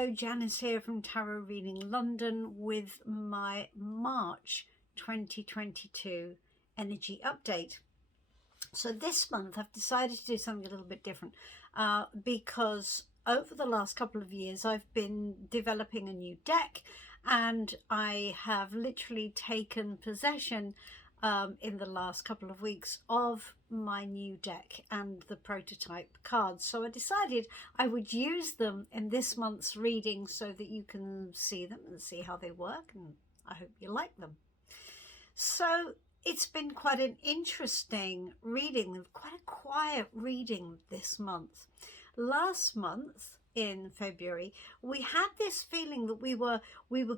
Hello, Janice here from Tarot Reading London with my March 2022 energy update. So this month I've decided to do something a little bit different because over the last couple of years I've been developing a new deck, and I have literally taken possession in the last couple of weeks of my new deck and the prototype cards. So I decided I would use them in this month's reading so that you can see them and see how they work, and I hope you like them. So it's been quite an interesting reading, quite a quiet reading this month. Last month in February, we had this feeling that we were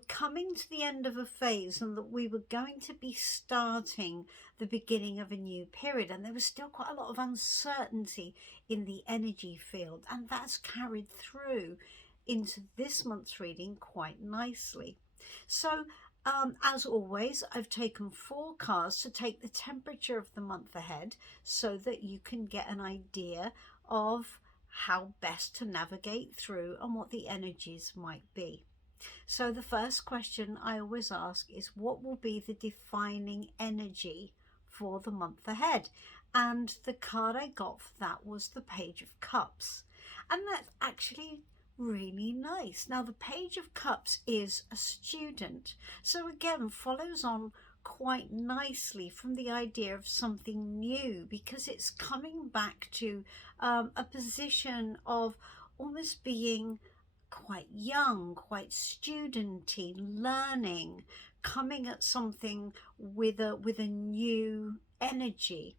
coming to the end of a phase and that we were going to be starting the beginning of a new period, and there was still quite a lot of uncertainty in the energy field, and that's carried through into this month's reading quite nicely. So as always, I've taken 4 cards to take the temperature of the month ahead so that you can get an idea of how best to navigate through and what the energies might be. So the first question I always ask is, what will be the defining energy for the month ahead? And the card I got for that was the Page of Cups, and that's actually really nice. Now the Page of Cups is a student, so again follows on quite nicely from the idea of something new, because it's coming back to a position of almost being quite young, quite studenty, learning, coming at something with a new energy.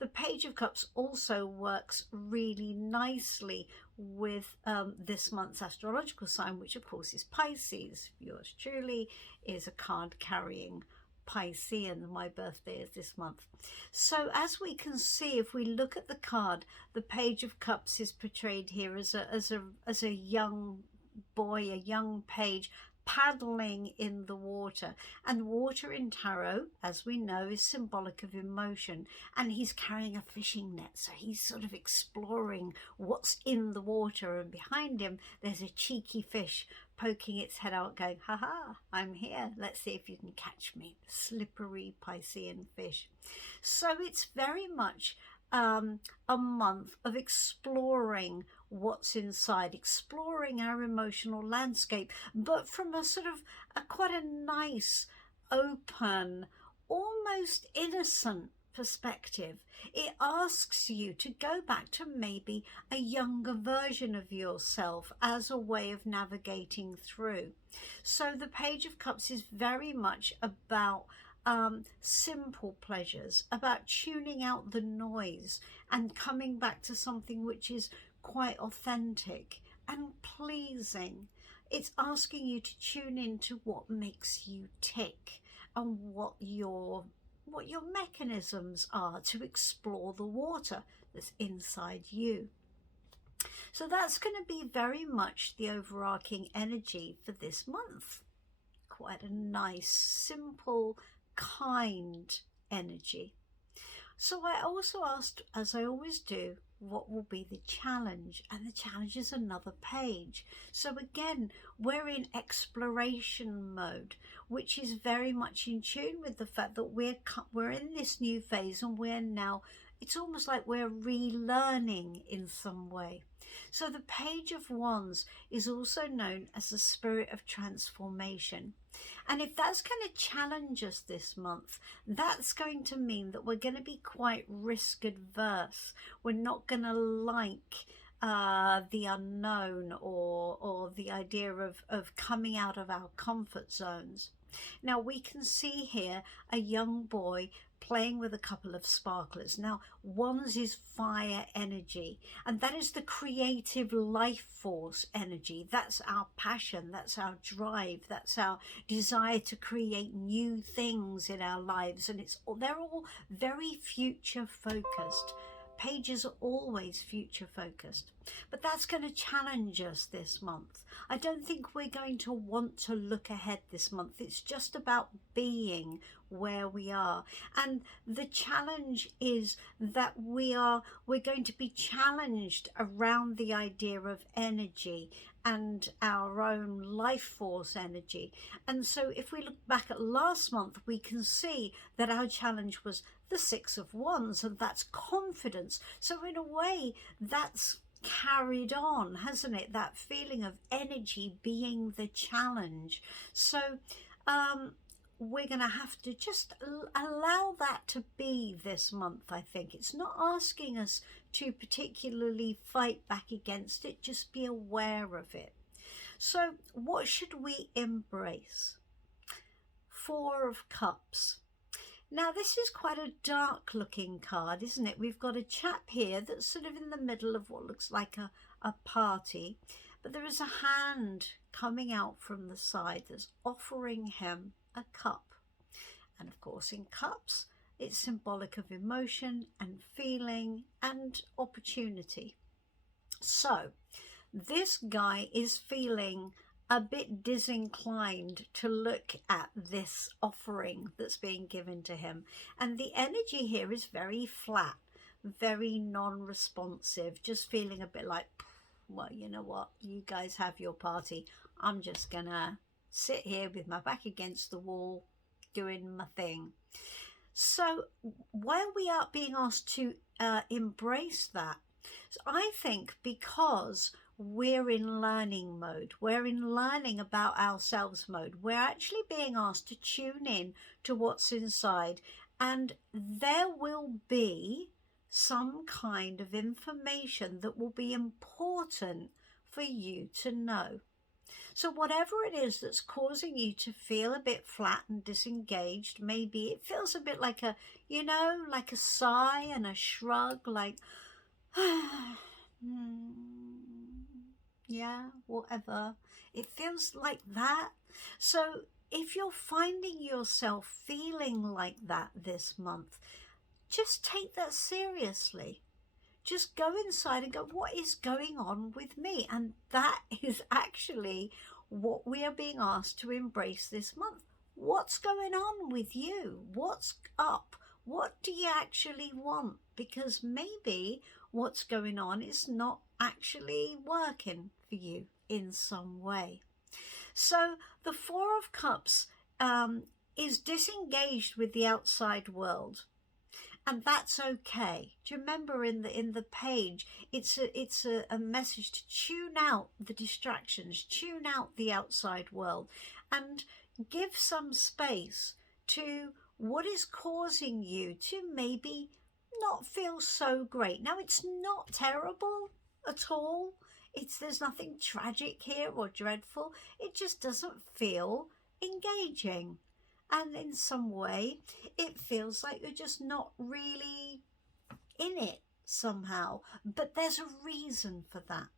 The Page of Cups also works really nicely with this month's astrological sign, which of course is Pisces. Yours truly is a card carrying Piscean. My birthday is this month. So as we can see, if we look at the card, the Page of Cups is portrayed here as a young boy, a young page, paddling in the water. And water in tarot, as we know, is symbolic of emotion, and he's carrying a fishing net, so he's sort of exploring what's in the water, and behind him there's a cheeky fish poking its head out going, haha, I'm here, let's see if you can catch me. Slippery Piscean fish. So it's very much a month of exploring what's inside, exploring our emotional landscape, but from a sort of quite a nice, open, almost innocent perspective. It asks you to go back to maybe a younger version of yourself as a way of navigating through. So the Page of Cups is very much about simple pleasures, about tuning out the noise and coming back to something which is quite authentic and pleasing. It's asking you to tune into what makes you tick and what your mechanisms are to explore the water that's inside you. So that's going to be very much the overarching energy for this month. Quite a nice, simple, kind energy. So I also asked, as I always do, what will be the challenge? And the challenge is another page. So again, we're in exploration mode, which is very much in tune with the fact that we're in this new phase, and we're now, it's almost like we're relearning in some way. So the Page of Wands is also known as the spirit of transformation. And if that's going to challenge us this month, that's going to mean that we're going to be quite risk adverse. We're not going to like the unknown or the idea of coming out of our comfort zones. Now we can see here a young boy playing with a couple of sparklers. Now Wands is fire energy, and that is the creative life force energy. That's our passion, that's our drive, that's our desire to create new things in our lives, and they're all very future focused. Pages are always future focused, but that's going to challenge us this month. I don't think we're going to want to look ahead this month. It's just about being where we are, and the challenge is that we're going to be challenged around the idea of energy and our own life force energy. And so if we look back at last month, we can see that our challenge was the Six of Wands, and that's confidence. So in a way, that's carried on, hasn't it? That feeling of energy being the challenge. So we're going to have to just allow that to be this month. I think it's not asking us to particularly fight back against it, just be aware of it. So what should we embrace? Four of Cups. Now this is quite a dark looking card, isn't it? We've got a chap here that's sort of in the middle of what looks like a party, but there is a hand coming out from the side that's offering him a cup. And of course in cups, it's symbolic of emotion and feeling and opportunity. So this guy is feeling a bit disinclined to look at this offering that's being given to him. And the energy here is very flat, very non-responsive, just feeling a bit like, well, you know what, you guys have your party. I'm just gonna sit here with my back against the wall, doing my thing. So why are we being asked to embrace that? So I think because we're in learning mode, we're in learning about ourselves mode, we're actually being asked to tune in to what's inside, and there will be some kind of information that will be important for you to know. So whatever it is that's causing you to feel a bit flat and disengaged, maybe it feels a bit like a, you know, like a sigh and a shrug, like, yeah, whatever. It feels like that. So if you're finding yourself feeling like that this month, just take that seriously. Just go inside and go, what is going on with me? And that is actually what we are being asked to embrace this month. What's going on with you? What's up? What do you actually want? Because maybe what's going on is not actually working for you in some way. So the Four of Cups is disengaged with the outside world. And that's okay. Do you remember in the page, it's a message to tune out the distractions, tune out the outside world, and give some space to what is causing you to maybe not feel so great. Now, it's not terrible at all. There's nothing tragic here or dreadful. It just doesn't feel engaging. And in some way, it feels like you're just not really in it somehow. But there's a reason for that.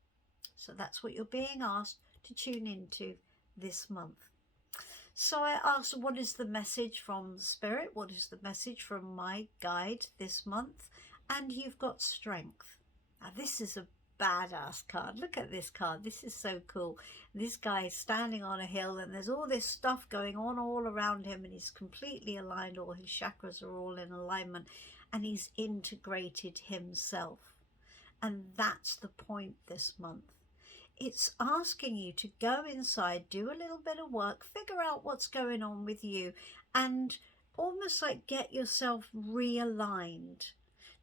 So that's what you're being asked to tune into this month. So I asked, what is the message from Spirit? What is the message from my guide this month? And you've got strength. Now this is a badass card. Look at this card. This is so cool. This guy is standing on a hill and there's all this stuff going on all around him, and he's completely aligned. All his chakras are all in alignment, and he's integrated himself. And that's the point this month. It's asking you to go inside, do a little bit of work, figure out what's going on with you, and almost like get yourself realigned.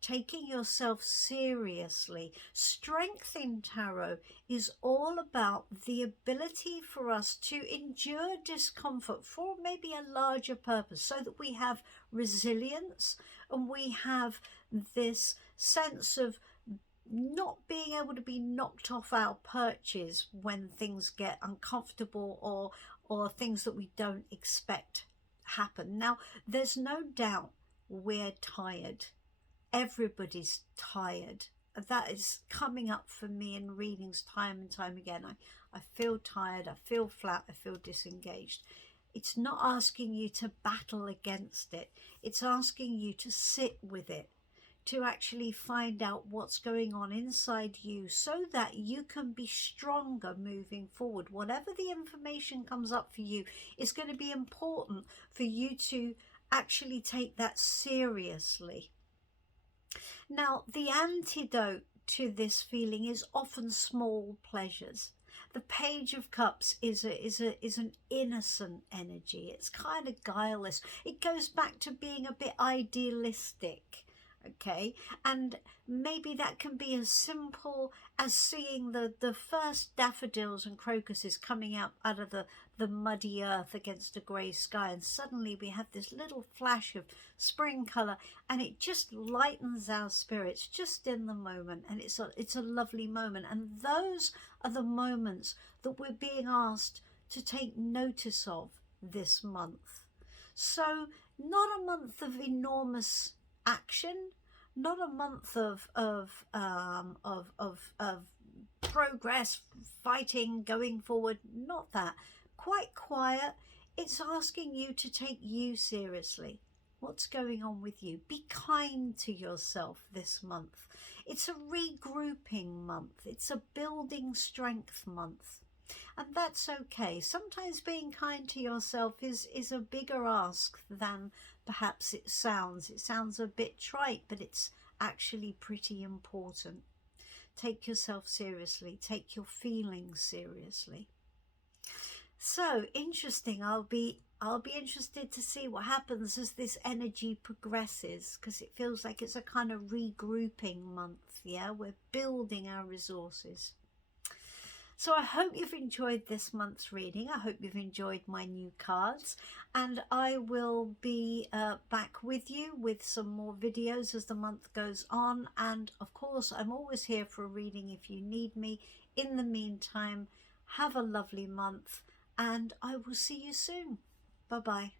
Taking yourself seriously. Strength in tarot is all about the ability for us to endure discomfort for maybe a larger purpose, so that we have resilience and we have this sense of not being able to be knocked off our perches when things get uncomfortable or things that we don't expect happen. Now, there's no doubt we're tired. Everybody's tired. That is coming up for me in readings time and time again. I feel tired, I feel flat, I feel disengaged. It's not asking you to battle against it. It's asking you to sit with it, to actually find out what's going on inside you so that you can be stronger moving forward. Whatever the information comes up for you, it's going to be important for you to actually take that seriously. Now, the antidote to this feeling is often small pleasures. The Page of Cups is an innocent energy. It's kind of guileless. It goes back to being a bit idealistic, okay? And maybe that can be as simple as seeing the first daffodils and crocuses coming out of the muddy earth against a grey sky, and suddenly we have this little flash of spring colour, and it just lightens our spirits just in the moment, and it's a lovely moment. And those are the moments that we're being asked to take notice of this month. So not a month of enormous action, not a month of progress, fighting, going forward, not that. Quite quiet. It's asking you to take you seriously. What's going on with you? Be kind to yourself this month. It's a regrouping month. It's a building strength month. And that's okay. Sometimes being kind to yourself is a bigger ask than perhaps it sounds. It sounds a bit trite, but it's actually pretty important. Take yourself seriously. Take your feelings seriously. So interesting. I'll be interested to see what happens as this energy progresses, because it feels like it's a kind of regrouping month. Yeah, we're building our resources. So I hope you've enjoyed this month's reading. I hope you've enjoyed my new cards, and I will be back with you with some more videos as the month goes on. And of course, I'm always here for a reading if you need me. In the meantime, have a lovely month, and I will see you soon. Bye-bye.